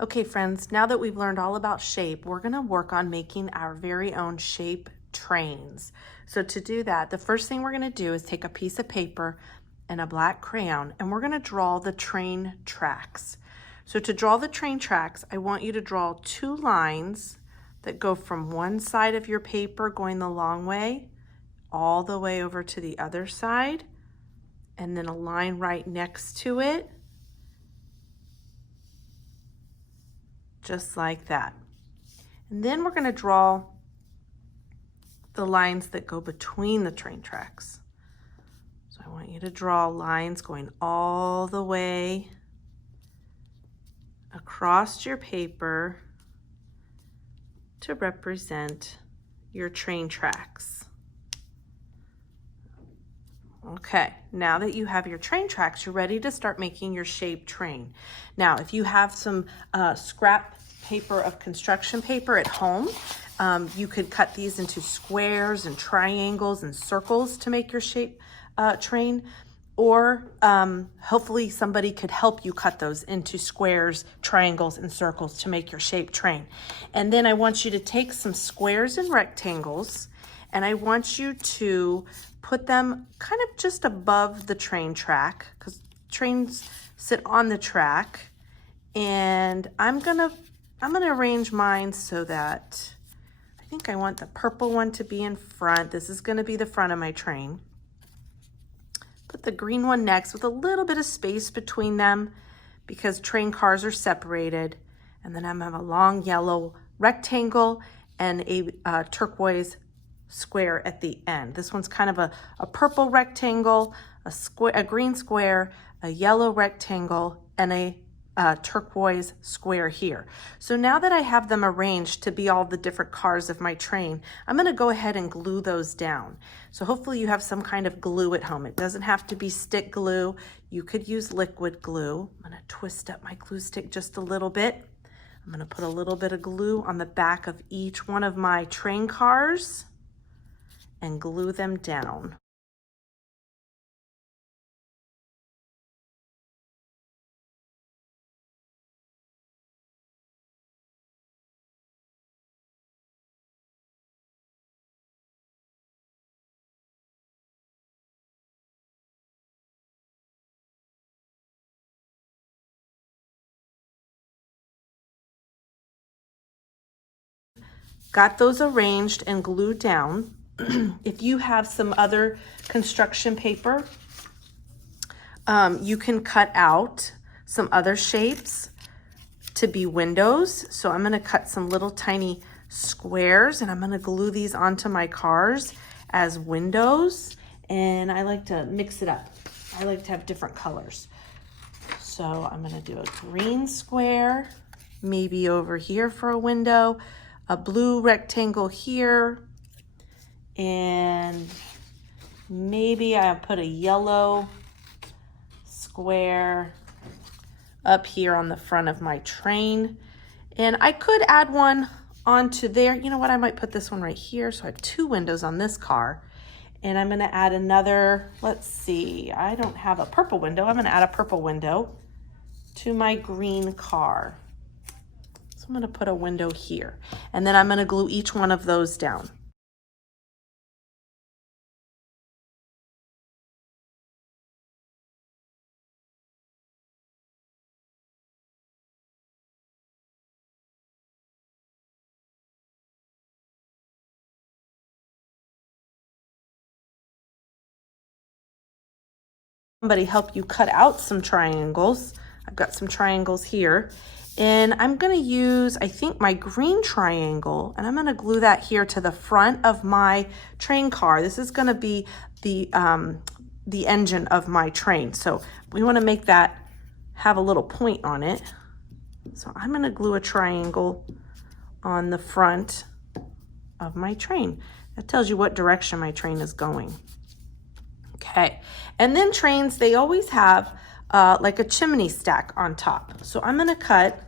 Okay, friends, now that we've learned all about shape, we're gonna work on making our very own shape trains. So to do that, the first thing we're gonna do is take a piece of paper and a black crayon, and we're gonna draw the train tracks. So to draw the train tracks, I want you to draw two lines that go from one side of your paper going the long way, all the way over to the other side, and then a line right next to it, just like that. And then we're going to draw the lines that go between the train tracks. So I want you to draw lines going all the way across your paper to represent your train tracks. Okay, now that you have your train tracks, you're ready to start making your shape train. Now, if you have some scrap paper of construction paper at home, you could cut these into squares and triangles and circles to make your shape train, or hopefully somebody could help you cut those into squares, triangles, and circles to make your shape train. And then I want you to take some squares and rectangles, and I want you to put them kind of just above the train track, because trains sit on the track. And I'm gonna arrange mine so that I think I want the purple one to be in front. This is gonna be the front of my train. Put the green one next with a little bit of space between them because train cars are separated. And then I'm gonna have a long yellow rectangle and a turquoise square at the end. This one's kind of a purple rectangle, a green square, a yellow rectangle, and a turquoise square here. So now that I have them arranged to be all the different cars of my train, I'm going to go ahead and glue those down. So hopefully you have some kind of glue at home. It doesn't have to be stick glue. You could use liquid glue. I'm going to twist up my glue stick just a little bit. I'm going to put a little bit of glue on the back of each one of my train cars and glue them down. Got those arranged and glued down. If you have some other construction paper, you can cut out some other shapes to be windows. So I'm gonna cut some little tiny squares and I'm gonna glue these onto my cars as windows. And I like to mix it up. I like to have different colors. So I'm gonna do a green square, maybe over here for a window, a blue rectangle here, and maybe I'll put a yellow square up here on the front of my train. And I could add one onto there. You know what, I might put this one right here. So I have two windows on this car. And I'm gonna add another, let's see, I don't have a purple window. I'm gonna add a purple window to my green car. So I'm gonna put a window here. And then I'm gonna glue each one of those down. Somebody help you cut out some triangles. I've got some triangles here. And I'm gonna use, I think, my green triangle, and I'm gonna glue that here to the front of my train car. This is gonna be the engine of my train. So we wanna make that have a little point on it. So I'm gonna glue a triangle on the front of my train. That tells you what direction my train is going. Okay, and then trains, they always have like a chimney stack on top. So I'm gonna cut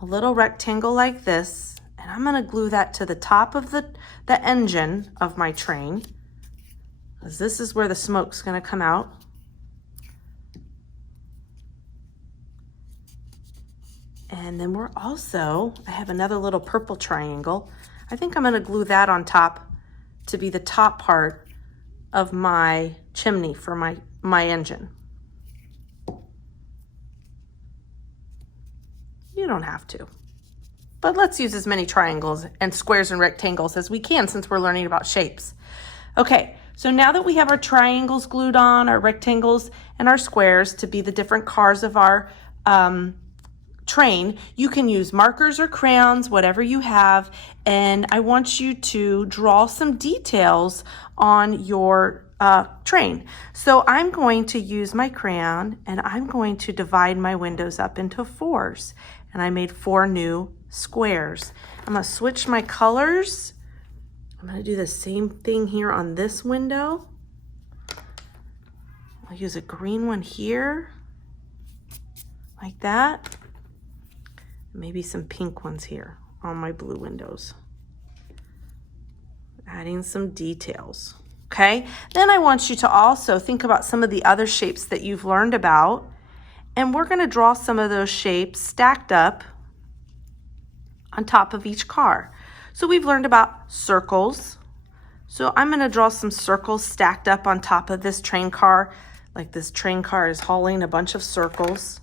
a little rectangle like this, and I'm gonna glue that to the top of the engine of my train, because this is where the smoke's gonna come out. And then I have another little purple triangle. I think I'm gonna glue that on top to be the top part of my chimney for my engine. You don't have to, but let's use as many triangles and squares and rectangles as we can since we're learning about shapes. Okay, so now that we have our triangles glued on, our rectangles and our squares to be the different cars of our train, you can use markers or crayons, whatever you have, and I want you to draw some details on your train. So I'm going to use my crayon and I'm going to divide my windows up into 4s, and I made 4 new squares. I'm gonna switch my colors. I'm gonna do the same thing here on this window. I'll use a green one here, like that. Maybe some pink ones here on my blue windows. Adding some details, okay? Then I want you to also think about some of the other shapes that you've learned about, and we're gonna draw some of those shapes stacked up on top of each car. So we've learned about circles. So I'm gonna draw some circles stacked up on top of this train car, like this train car is hauling a bunch of circles.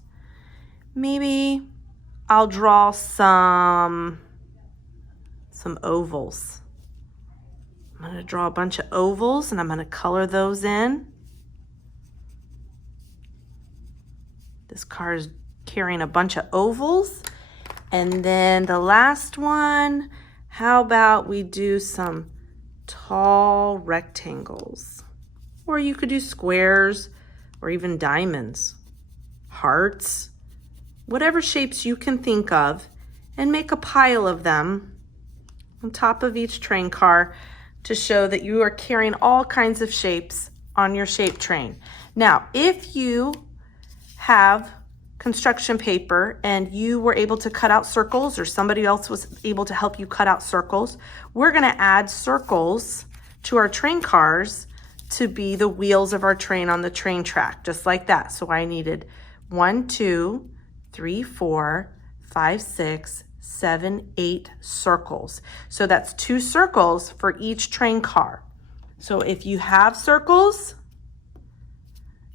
Maybe I'll draw some ovals. I'm gonna draw a bunch of ovals and I'm gonna color those in. This car is carrying a bunch of ovals. And then the last one, how about we do some tall rectangles? Or you could do squares or even diamonds, hearts, whatever shapes you can think of, and make a pile of them on top of each train car to show that you are carrying all kinds of shapes on your shape train. Now, if you have construction paper and you were able to cut out circles, or somebody else was able to help you cut out circles, we're gonna add circles to our train cars to be the wheels of our train on the train track, just like that. So I needed 1, 2, 3, 4, 5, 6, 7, 8 circles. So that's 2 circles for each train car. So if you have circles,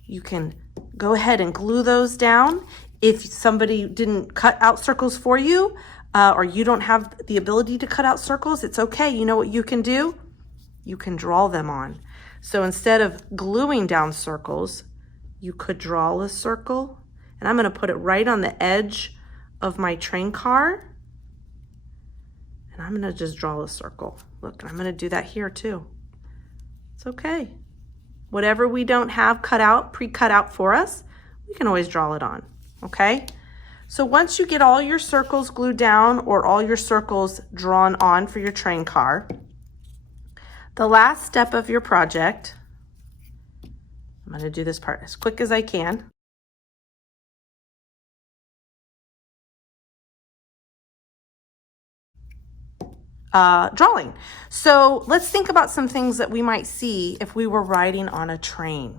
you can go ahead and glue those down. If somebody didn't cut out circles for you, or you don't have the ability to cut out circles, it's okay. You know what you can do? You can draw them on. So instead of gluing down circles, you could draw a circle. And I'm gonna put it right on the edge of my train car. And I'm gonna just draw a circle. Look, I'm gonna do that here too. It's okay. Whatever we don't have cut out, pre-cut out for us, we can always draw it on, okay? So once you get all your circles glued down or all your circles drawn on for your train car, the last step of your project, I'm gonna do this part as quick as I can. Drawing. So let's think about some things that we might see if we were riding on a train.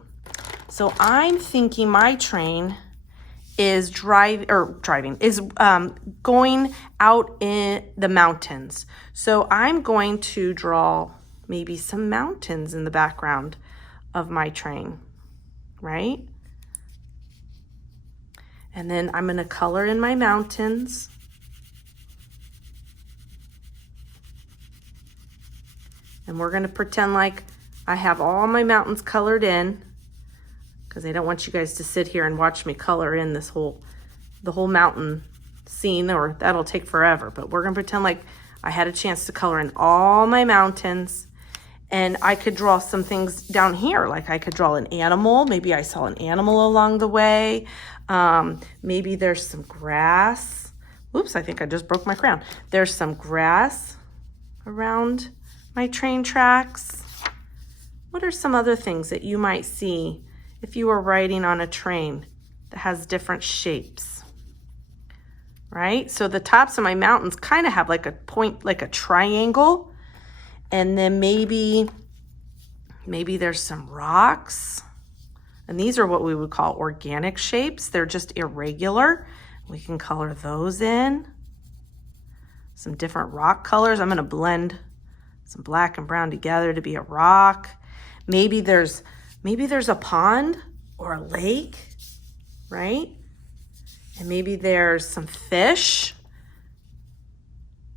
So I'm thinking my train is going out in the mountains. So I'm going to draw maybe some mountains in the background of my train, right? And then I'm going to color in my mountains. And we're going to pretend like I have all my mountains colored in, because I don't want you guys to sit here and watch me color in the whole mountain scene, or that'll take forever. But we're going to pretend like I had a chance to color in all my mountains. And I could draw some things down here, like I could draw an animal. Maybe I saw an animal along the way. Maybe there's some grass. Oops, I think I just broke my crown. There's some grass around my train tracks. What are some other things that you might see if you were riding on a train that has different shapes, right? So the tops of my mountains kind of have like a point, like a triangle. And then maybe there's some rocks. And these are what we would call organic shapes. They're just irregular. We can color those in. Some different rock colors. I'm gonna blend some black and brown together to be a rock. Maybe there's a pond or a lake, right? And maybe there's some fish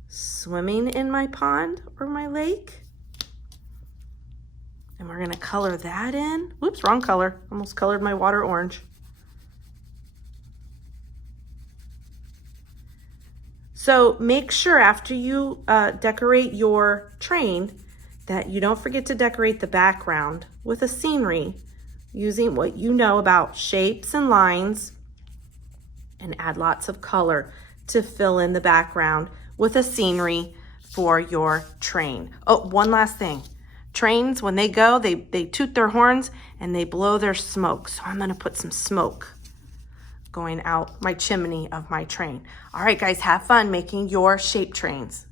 swimming in my pond or my lake. And we're gonna color that in. Whoops, wrong color. Almost colored my water orange. So make sure after you decorate your train that you don't forget to decorate the background with a scenery using what you know about shapes and lines, and add lots of color to fill in the background with a scenery for your train. Oh, one last thing. Trains, when they go, they toot their horns and they blow their smoke. So I'm gonna put some smoke going out my chimney of my train. All right, guys, have fun making your shape trains.